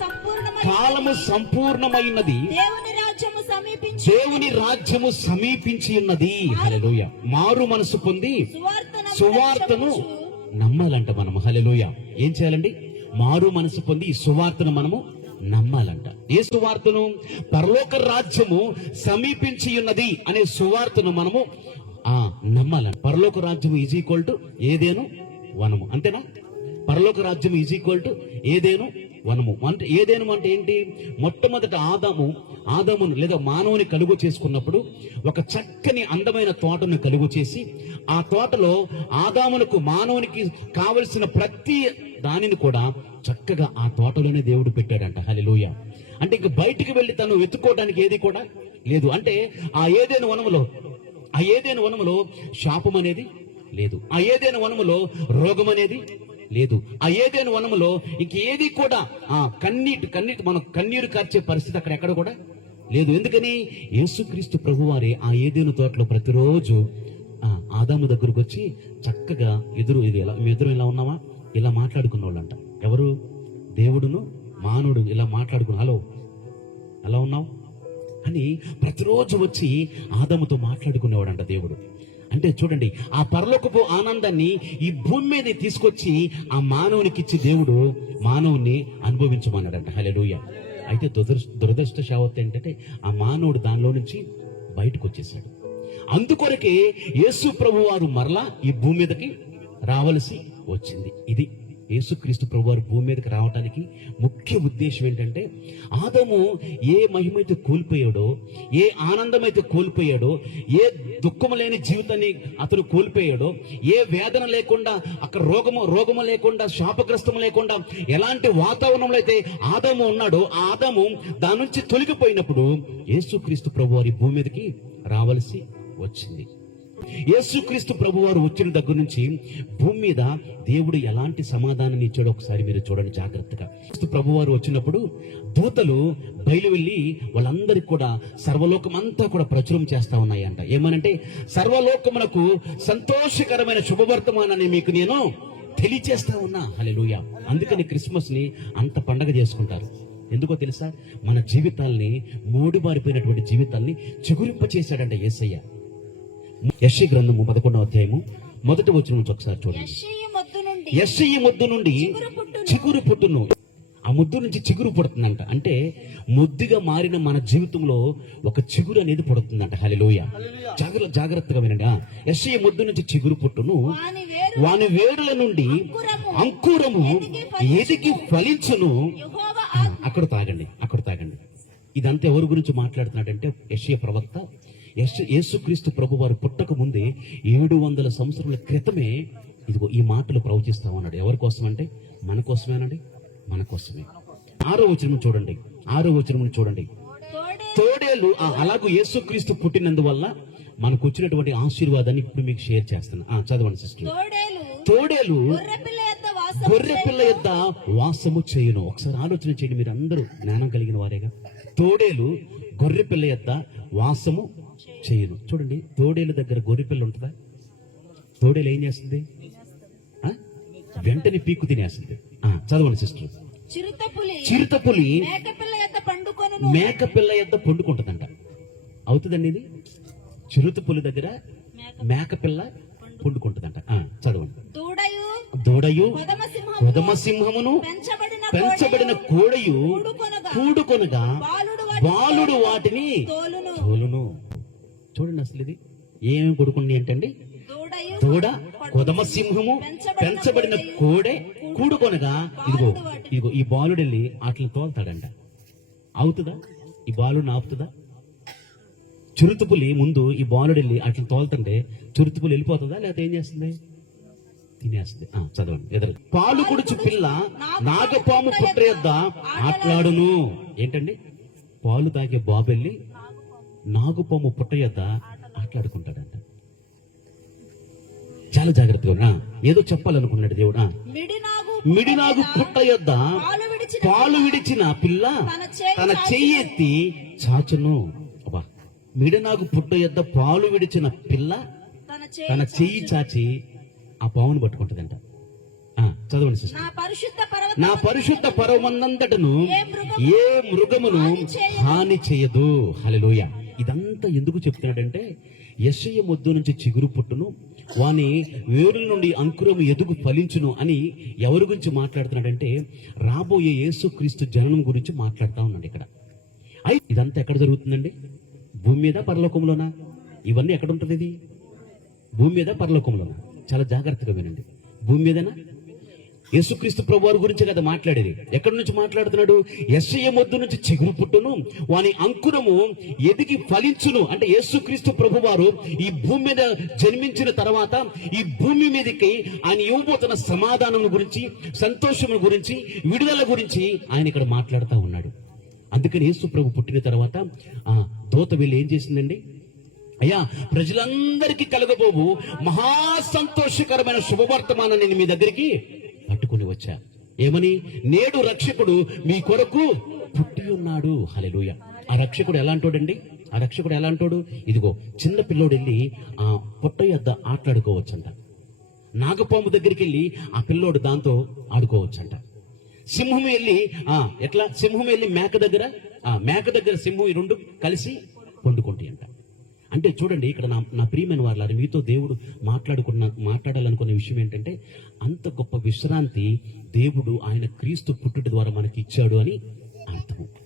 కాలము సంపూర్ణమైనది. దేవుని రాజ్యము సమీపించి ఉన్నది. హల్లెలూయ. మారు మనసు పొంది సువార్తను నమ్మాలంట మనం హల్లెలూయ. ఏం చేయాలండి? మారు మనసు పొంది ఈ సువార్తను మనము నమ్మాలంట. ఏ సువార్తను? పరలోక రాజ్యము సమీపించి ఉన్నది అనే సువార్తను మనము ఆ నమ్మాలంట. పరలోక రాజ్యము ఈజ్ ఈక్వల్ టు ఏదేను? వనము. అంతేనా? పరలోక రాజ్యం ఈజ్ ఈక్వల్ టు ఏదేను? వనము. అంటే ఏదైనా అంటే ఏంటి? మొట్టమొదట ఆదాము ఆదామును లేదా మానవుని కలుగు చేసుకున్నప్పుడు ఒక చక్కని అందమైన తోటను కలుగు చేసి ఆ తోటలో ఆదామునకు మానవునికి కావలసిన ప్రతి దానిని కూడా చక్కగా ఆ తోటలోనే దేవుడు పెట్టాడంట. హలిలోయ అంటే ఇంక బయటికి వెళ్ళి తను వెతుక్కోవడానికి ఏది కూడా లేదు. అంటే ఆ ఏదైనా వనములో ఆ ఏదైనా వనములో శాపం అనేది లేదు. ఆ ఏదైనా వనములో రోగం అనేది లేదు. ఆ ఏదైనా వనములో ఇంకేది కూడా ఆ కన్నీటి కన్నీటి మనం కన్నీరు కార్చే పరిస్థితి అక్కడ ఎక్కడ కూడా లేదు. ఎందుకని? యేసుక్రీస్తు ప్రభువారే ఆ ఏదేను తోటలో ప్రతిరోజు ఆ ఆదాము దగ్గరకు వచ్చి చక్కగా ఎదురు ఇది ఎలా మేము ఎదురు ఇలా ఉన్నావా ఇలా మాట్లాడుకున్న వాళ్ళంట ఎవరు? దేవుడును మానవుడు ఇలా మాట్లాడుకున్న హలో ఎలా ఉన్నావు? అని ప్రతిరోజు వచ్చి ఆదముతో మాట్లాడుకునేవాడంట దేవుడు. అంటే చూడండి ఆ పరలోకపు ఆనందాన్ని ఈ భూమి మీద తీసుకొచ్చి ఆ మానవునికి ఇచ్చి దేవుడు మానవుని అనుభవించమన్నాడంట. హల్లెలూయా. అయితే దురదృష్ట దురదృష్ట శావత్ ఏంటంటే ఆ మానవుడు దానిలో నుంచి బయటకు వచ్చేసాడు అందుకొరకే యేసు ప్రభు వారు మరలా ఈ భూమి మీదకి రావలసి వచ్చింది. ఇది యేసుక్రీస్తు ప్రభు వారు భూమి మీదకి రావడానికి ముఖ్య ఉద్దేశం ఏంటంటే ఆదము ఏ మహిమైతే కోల్పోయాడో ఏ ఆనందమైతే కోల్పోయాడో ఏ దుఃఖం లేని జీవితాన్ని అతను కోల్పోయాడో ఏ వేదన లేకుండా అక్కడ రోగము రోగము లేకుండా శాపగ్రస్తము లేకుండా ఎలాంటి వాతావరణంలో అయితే ఆదము ఉన్నాడో ఆ ఆదము దాని నుంచి తొలగిపోయినప్పుడు యేసుక్రీస్తు ప్రభు వారి భూమి మీదకి రావలసి వచ్చింది. యేసుక్రీస్తు ప్రభు వారు వచ్చిన దగ్గర నుంచి భూమి మీద దేవుడు ఎలాంటి సమాధానం ఇచ్చాడో ఒకసారి మీరు చూడండి జాగ్రత్తగా. క్రీస్తు ప్రభు వారు వచ్చినప్పుడు దూతలు బయలు వెళ్ళి వాళ్ళందరికీ కూడా సర్వలోకం అంతా కూడా ప్రచురం చేస్తా ఉన్నాయంట. ఏమనంటే సర్వలోకమునకు సంతోషకరమైన శుభవర్తమానాన్ని మీకు నేను తెలియచేస్తా ఉన్నా. హల్లెలూయా. అందుకని క్రిస్మస్ని అంత పండగ చేసుకుంటారు. ఎందుకో తెలుసా? మన జీవితాల్ని మూడిబారిపోయినటువంటి జీవితాల్ని చిగురింప చేశాడంట యేసయ్య. యశ్య గ్రంథము పదకొండవ అధ్యాయము మొదటి వచ్చిన నుంచి ఒకసారి చూడండి. యెషయి మొద్దు నుండి. యశ్య ముద్దు నుండి చిగురు పుట్టును. ఆ ముద్దు నుంచి చిగురు పుడుతుందంట. అంటే ముద్దుగా మారిన మన జీవితంలో ఒక చిగురు అనేది పుడుతుందంట. హలిలోయ జాగ్రత్త జాగ్రత్తగా వినండి. యెషయ ముద్దు నుంచి చిగురు పుట్టును. వాని వేరు వాని వేరుల నుండి అంకురము. ఎదిగి ఫలించును. అక్కడ తాగండి. అక్కడ తాగండి. ఇదంతా ఎవరి గురించి మాట్లాడుతున్నాడంటే యశ్య ప్రవక్త యశ్ యేసుక్రీస్తు ప్రభు వారు పుట్టక ముందే ఏడు వందల సంవత్సరాల క్రితమే ఇదిగో ఈ మాటలు ప్రవచిస్తా ఉన్నాడు ఎవరి కోసం అంటే మన కోసమేనండి? మన కోసమే. ఆరో వచనం చూడండి. ఆరో వచనం చూడండి. తోడే తోడేలు ఆ అలాగూ యేసుక్రీస్తు పుట్టినందువల్ల మనకు వచ్చినటువంటి ఆశీర్వాదాన్ని ఇప్పుడు మీకు షేర్ చేస్తాను చదవండి సిస్టర్. తోడేలు గొర్రె పిల్ల యొద్ద వాసము చేయును. ఒకసారి ఆలోచన చేయండి మీరు అందరూ జ్ఞానం కలిగిన వారేగా. తోడేలు గొర్రె పిల్ల యొద్ద వాసము చేయును. చూడండి తోడేలు దగ్గర గొర్రె పిల్ల ఉంటుందా? తోడేలు ఏం చేస్తుంది? వెంటనే పీక్కు తినేస్తుంది. చదవండి సిస్టర్. చిరుతపులి. యొక్క మేక పిల్ల యొద్ద పండుకుంటుందంట. అవుతుందండి ఇది? చిరుతపులి దగ్గర మేక పిల్ల పండుకుంటుందంట. చదవండి. దూడయు దూడయు కొదమ సింహము కొదమ సింహమును పెంచబడిన కోడెయు కూడుకొనగా బాలుడు బాలుడు వాటిని తోలును. చూడండి అసలు ఇది. ఏమి కొడుకుంది ఏంటండి దూడ కొదమ సింహము పెంచబడిన కోడె కూడుకొనగా ఇదిగో ఇదిగో ఈ బాలుడు వెళ్ళి వాటిని తోలుతాడంట. అవుతుందా? ఈ బాలుడిని ఆపుతుందా? చురుతుపులి ముందు ఈ బాలుడు వెళ్ళి అట్లా తోలుతుంటే చురుతుపులి వెళ్ళిపోతుందా? లేకపోతే ఏం చేస్తుంది? తినేస్తుంది. చదవండి. ఎదురు. పాలు కుడుచు పిల్ల నాగపాము పుట్ట యొద్ద ఆటలాడును. ఏంటండి? పాలు తాగే బాబు వెళ్ళి నాగుపాము పుట్ట యొద్ద ఆటలాడుకుంటాడంట. చాలా జాగ్రత్తగా ఏదో చెప్పాలనుకున్నాడు దేవుడు. మిడినాగు పుట్ట యొద్ద పాలు విడిచిన పాలు విడిచిన పిల్ల తన చేయి తన చెయ్యెత్తి చాచును. అబ్బా మిడినాగు పుట్ట యొద్ద పాలు విడిచిన పిల్ల తన చేయి తన చెయ్యి చాచి ఆ పావును పట్టుకుంటుందంట. చదవండి సిస్టర్ నా పరిశుద్ధ పర్వత నా పరిశుద్ధ పరమన్నంతటను ఏ మృగము ఏ మృగమును హాని చేయదు. హల్లెలూయ. ఇదంతా ఎందుకు చెప్తున్నాడంటే యెషయ మొద్దు నుంచి చిగురు పుట్టును వాని వేరుల నుండి అంకురము ఎదుగు ఫలించును అని ఎవరి గురించి మాట్లాడుతున్నాడంటే రాబోయే యేసుక్రీస్తు జననం గురించి మాట్లాడుతా ఉన్నాడు ఇక్కడ. అయితే ఇదంతా ఎక్కడ జరుగుతుందండి? భూమి మీద పరలోకంలోనా? ఇవన్నీ ఎక్కడ ఉంటుంది ఇది? భూమి మీద పరలోకంలోనా? చాలా జాగ్రత్తగా వినండి. భూమి మీదనా? యేసుక్రీస్తు ప్రభువారి గురించి కదా మాట్లాడేది. ఎక్కడి నుంచి మాట్లాడుతున్నాడు? ఎస్ఐ మొద్దు నుంచి చిగురు పుట్టును వాని అంకురము ఎదిగి ఫలించును. అంటే యేసుక్రీస్తు ప్రభువారు ఈ భూమి మీద జన్మించిన తర్వాత ఈ భూమి మీదకి ఆయన ఇవ్వబోతున్న సమాధానం గురించి సంతోషం గురించి విడుదల గురించి ఆయన ఇక్కడ మాట్లాడుతూ ఉన్నాడు. అందుకని యేసు ప్రభు పుట్టిన తర్వాత ఆ దోత వీళ్ళు ఏం చేసిందండి? అయ్యా ప్రజలందరికీ కలగబోవు మహాసంతోషకరమైన శుభవర్తమానం నేను మీ దగ్గరికి పట్టుకుని వచ్చా. ఏమని? నేడు రక్షకుడు మీ కొరకు పుట్టి ఉన్నాడు. హలెలుయ ఆ రక్షకుడు ఎలాంటోడండి? ఆ రక్షకుడు ఎలాంటోడు? ఇదిగో చిన్న పిల్లోడు వెళ్ళి ఆ పొట్ట యొద్ద ఆటలాడుకోవచ్చంట. నాగపాము దగ్గరికి వెళ్ళి ఆ పిల్లోడు దాంతో ఆడుకోవచ్చంట. సింహం వెళ్ళి ఆ ఎట్లా? సింహం వెళ్ళి మేక దగ్గర ఆ మేక దగ్గర సింహం ఈ రెండు కలిసి పండుకుంటాయి అంట అంటే చూడండి ఇక్కడ నా నా ప్రియమైన వారు మీతో దేవుడు మాట్లాడుకున్న మాట్లాడాలనుకున్న విషయం ఏంటంటే అంత గొప్ప విశ్రాంతి దేవుడు ఆయన క్రీస్తు పుట్టుట ద్వారా మనకి ఇచ్చాడు అని అర్థం